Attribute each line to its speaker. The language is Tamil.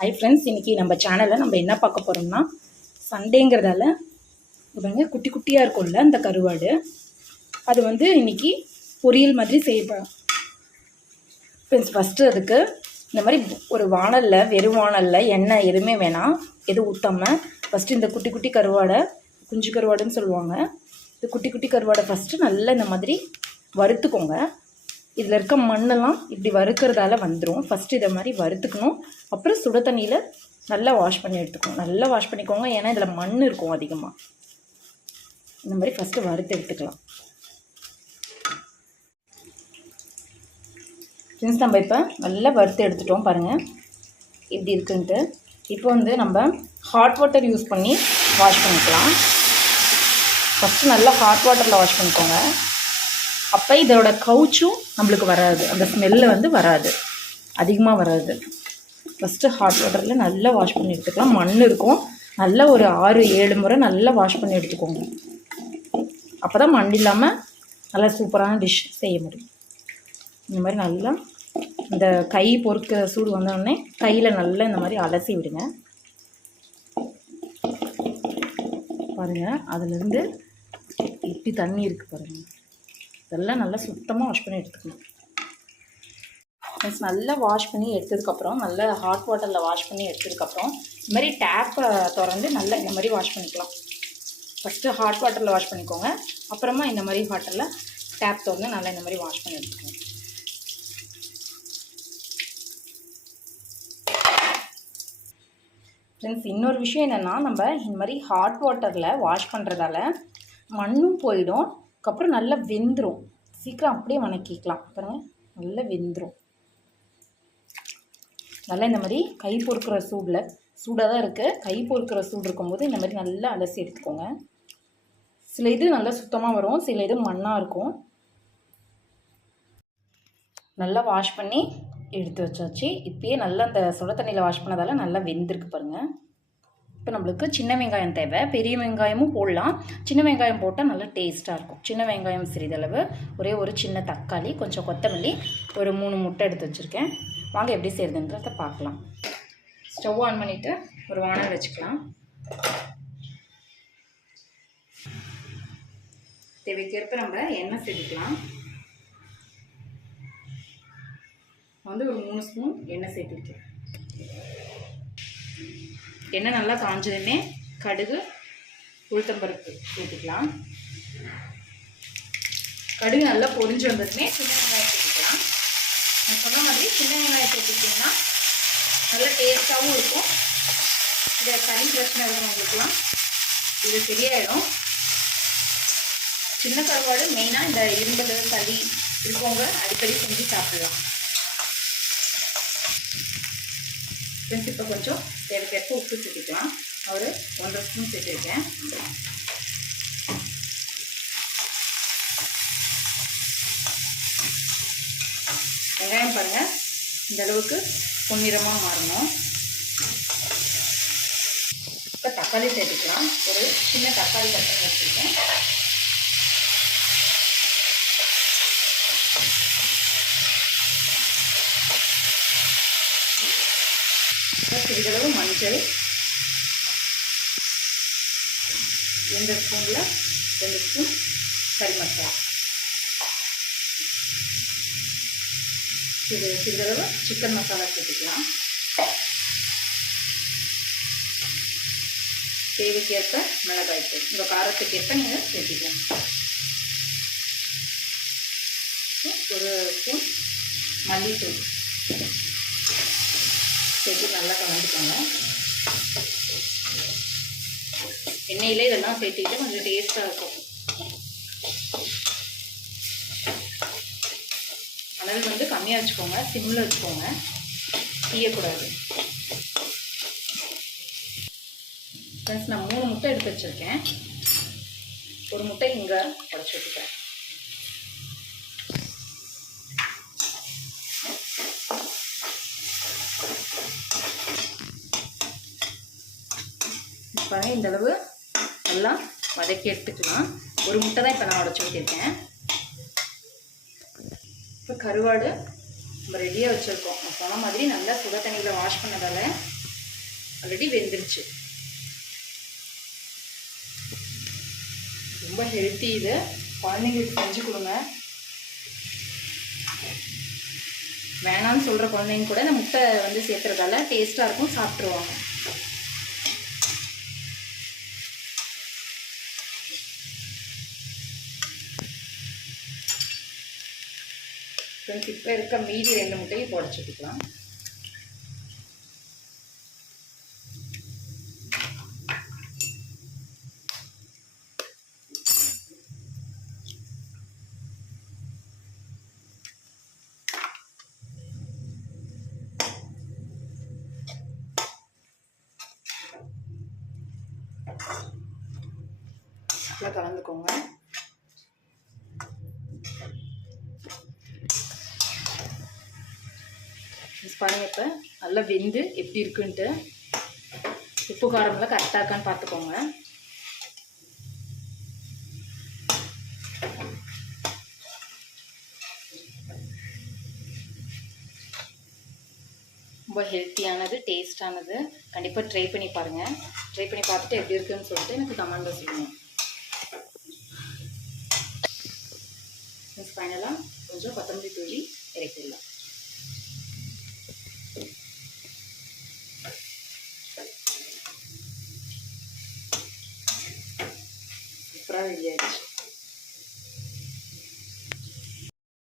Speaker 1: ஹை ஃப்ரெண்ட்ஸ் இன்றைக்கி நம்ம சேனலில் நம்ம என்ன பார்க்க போகிறோம்னா சண்டேங்கிறதால பாருங்க குட்டி குட்டியாக இருக்கும்ல அந்த கருவாடு. அது வந்து இன்றைக்கி பொரியல் மாதிரி செய்ய ஃப்ரெண்ட்ஸ் ஃபஸ்ட்டு அதுக்கு இந்த மாதிரி ஒரு வாணலில் வெறும் வாணலில் எண்ணெய் எதுவுமே வேணாம். எதுவும் ஊற்றாமல் ஃபஸ்ட்டு இந்த குட்டி குட்டி கருவாடை குஞ்சு கருவாடுன்னு சொல்லுவாங்க. இந்த குட்டி குட்டி கருவாடை ஃபஸ்ட்டு நல்லா இந்த மாதிரி வறுத்துக்கோங்க. இதில் இருக்க மண்ணெல்லாம் இப்படி வறுக்கிறதால வந்துடும் ஃபஸ்ட்டு இதை மாதிரி வறுத்துக்கணும். அப்புறம் சுட தண்ணியில் நல்லா வாஷ் பண்ணி எடுத்துக்கணும். நல்லா வாஷ் பண்ணிக்கோங்க. ஏன்னா இதில் மண் இருக்கும் அதிகமாக இந்த மாதிரி ஃபஸ்ட்டு வறுத்து எடுத்துக்கலாம். ஃப்ரெண்ட்ஸ் நம்ம இப்போ நல்லா வறுத்து எடுத்துட்டோம் பாருங்கள் இப்படி இருக்குன்ட்டு. இப்போ வந்து நம்ம ஹாட் வாட்டர் யூஸ் பண்ணி வாஷ் பண்ணிக்கலாம். ஃபஸ்ட்டு நல்லா ஹாட் வாட்டரில் வாஷ் பண்ணிக்கோங்க. அப்போ இதோட கவுச்சும் நம்மளுக்கு வராது. அந்த ஸ்மெல்லு வந்து வராது. அதிகமாக வராது. ஃபஸ்ட்டு ஹாட் வாட்டரில் நல்லா வாஷ் பண்ணி எடுத்துக்கலாம். மண் இருக்கும். நல்லா ஒரு ஆறு ஏழு முறை நல்லா வாஷ் பண்ணி எடுத்துக்கோங்க. அப்போ தான் மண் இல்லாமல் நல்லா சூப்பரான டிஷ் செய்ய முடியும். இந்த மாதிரி நல்லா இந்த கை பொறுக்க சூடு வந்தோடனே கையில் நல்லா இந்த மாதிரி அலசி விடுங்க. பாருங்கள் அதுலேருந்து இப்படி தண்ணி இருக்குது பாருங்கள் இதெல்லாம் நல்லா சுத்தமாக வாஷ் பண்ணி எடுத்துக்கணும். ஃப்ரெண்ட்ஸ் நல்லா வாஷ் பண்ணி எடுத்ததுக்கப்புறம் நல்லா ஹாட் வாட்டரில் வாஷ் பண்ணி எடுத்ததுக்கப்புறம் இந்த மாதிரி டேப்பை திறந்து நல்லா இந்த மாதிரி வாஷ் பண்ணிக்கலாம். ஃபஸ்ட்டு ஹாட் வாட்டரில் வாஷ் பண்ணிக்கோங்க. அப்புறமா இந்த மாதிரி வாட்டரில் டேப் திறந்து நல்லா இந்த மாதிரி வாஷ் பண்ணி எடுத்துக்கோங்க. ஃப்ரெண்ட்ஸ் இன்னொரு விஷயம் என்னென்னா நம்ம இந்த மாதிரி ஹாட் வாட்டரில் வாஷ் பண்ணுறதால மண்ணும் போயிடும். அதுக்கப்புறம் நல்லா வெந்துடும் சீக்கிரம் அப்படியே வணக்கிக்கலாம். பாருங்கள் நல்லா வெந்துடும் நல்லா இந்த மாதிரி கை பொறுக்கிற சூடில் சூடாக தான் இருக்குது கை பொறுக்கிற சூடு இருக்கும்போது இந்த மாதிரி நல்லா அலசி எடுத்துக்கோங்க. சில இது நல்லா சுத்தமாக வரும் சில இது மண்ணாக இருக்கும். நல்லா வாஷ் பண்ணி எடுத்து வச்சாச்சு. இப்பயே நல்லா அந்த சுட தண்ணியில் வாஷ் பண்ணதால் நல்லா வெந்திருக்கு பாருங்கள் இப்போ நம்மளுக்கு சின்ன வெங்காயம் தேவை. பெரிய வெங்காயமும் போடலாம். சின்ன வெங்காயம் போட்டால் நல்லா டேஸ்ட்டாக இருக்கும். சின்ன வெங்காயம் சிறிதளவு ஒரே ஒரு சின்ன தக்காளி கொஞ்சம் கொத்தமல்லி ஒரு மூணு முட்டை எடுத்து வச்சுருக்கேன். வாங்க எப்படி செய்கிறதுன்றத பார்க்கலாம். ஸ்டவ் ஆன் பண்ணிவிட்டு ஒரு வானல் வச்சுக்கலாம். தேவைக்கேற்ப நம்ம எண்ணெய் சேர்த்துக்கலாம். வந்து ஒரு மூணு ஸ்பூன் எண்ணெய் சேர்த்துருக்கேன். எண்ணெய் நல்லா காஞ்சதுமே கடுகு உளுத்தம்பருப்பு ஊற்றிக்கலாம் கடுகு நல்லா பொரிஞ்சு வந்ததுமே சின்ன வெங்காயம் போட்டுக்கலாம் நான் சொன்ன மாதிரி சின்ன வெங்காயம் சேர்த்துக்கிட்டிங்கன்னா நல்லா டேஸ்ட்டாகவும் இருக்கும். இந்த தனி பிரச்சனை இருக்கிறவங்களுக்குலாம் இது சரியாயிடும். சின்ன கருவாடு மெயினாக இந்த இரும்பல் சளி இருக்கவங்க அடிக்கடி செஞ்சு சாப்பிடலாம். ஃப்ரெண்ட்ஸ் இப்போ கொஞ்சம் தேவைக்கேற்ப உப்பு சேர்த்துக்கலாம். ஒரு ஒன்றரை ஸ்பூன் சேர்த்துருக்கேன். வெங்காயம் பாருங்கள் இந்த அளவுக்கு பொன்னிறமாக மாறணும். இப்போ தக்காளி சேர்த்துக்கலாம். ஒரு சின்ன தக்காளி கட் வச்சுருக்கேன். சிறிதளவு மஞ்சள் ரெண்டு ஸ்பூனில் ரெண்டு ஸ்பூன் கறி மசாலா. சிறு சிறிதளவு சிக்கன் மசாலா சேர்த்துக்கலாம். தேவைக்கேற்ப மிளகாய் தூள். உங்கள் காரத்துக்கேற்ப நீங்கள் சேர்த்துக்கலாம். ஒரு ஸ்பூன் மல்லித்தூள். சேர்த்து நல்லா கலந்துக்கோங்க. எண்ணெயிலே இதெல்லாம் சேர்த்துக்கிட்டு கொஞ்சம் டேஸ்ட்டாக இருக்கும். அளவு வந்து கம்மியாக வச்சுக்கோங்க சிம்மில் வச்சுக்கோங்க. தீயக்கூடாது. ஃப்ரெண்ட்ஸ் நான் மூணு முட்டை எடுத்து வச்சுருக்கேன். ஒரு முட்டை இங்கே உடச்சி விட்டுக்கிறேன். பாருங்கள் இந்த அளவு நல்லா வதக்கி எடுத்துக்கலாம். ஒரு முட்டை தான் இப்போ நான் உடச்சி ஊற்றிருக்கேன் இப்போ கருவாடு நம்ம ரெடியாக வச்சுருக்கோம். நான் சொன்ன மாதிரி நல்லா சுட தண்ணியில் வாஷ் பண்ணதால் ஆல்ரெடி வெந்துருச்சு. ரொம்ப ஹெல்த்தி இது. குழந்தைங்களுக்கு செஞ்சு கொடுங்க. வேணாம்னு சொல்கிற குழந்தைங்க கூட இந்த முட்டை வந்து சேர்த்துறதால டேஸ்ட்டாக இருக்கும் சாப்பிட்ருவாங்க ஃப்ரெண்ட்ஸ் இப்போ இருக்க மீதி ரெண்டு முட்டையும் உடச்சிட்டுக்கலாம் கலந்துக்கோங்க. மிஸ் பாருங்க இப்போ நல்லா வெந்து எப்படி இருக்குன்ட்டு உப்பு காரமெல்லாம் கரெக்டாக இருக்கான்னு பார்த்துக்கோங்க. ரொம்ப ஹெல்த்தியானது டேஸ்டானது கண்டிப்பாக ட்ரை பண்ணி பாருங்கள் ட்ரை பண்ணி பார்த்துட்டு எப்படி இருக்குன்னு சொல்லிட்டு எனக்கு கமெண்டில் சொல்லுங்கள் மிஸ் ஃபைனலாக கொஞ்சம் கொத்தமல்லி தூவி இறக்கிடலாம். Отправить яйца.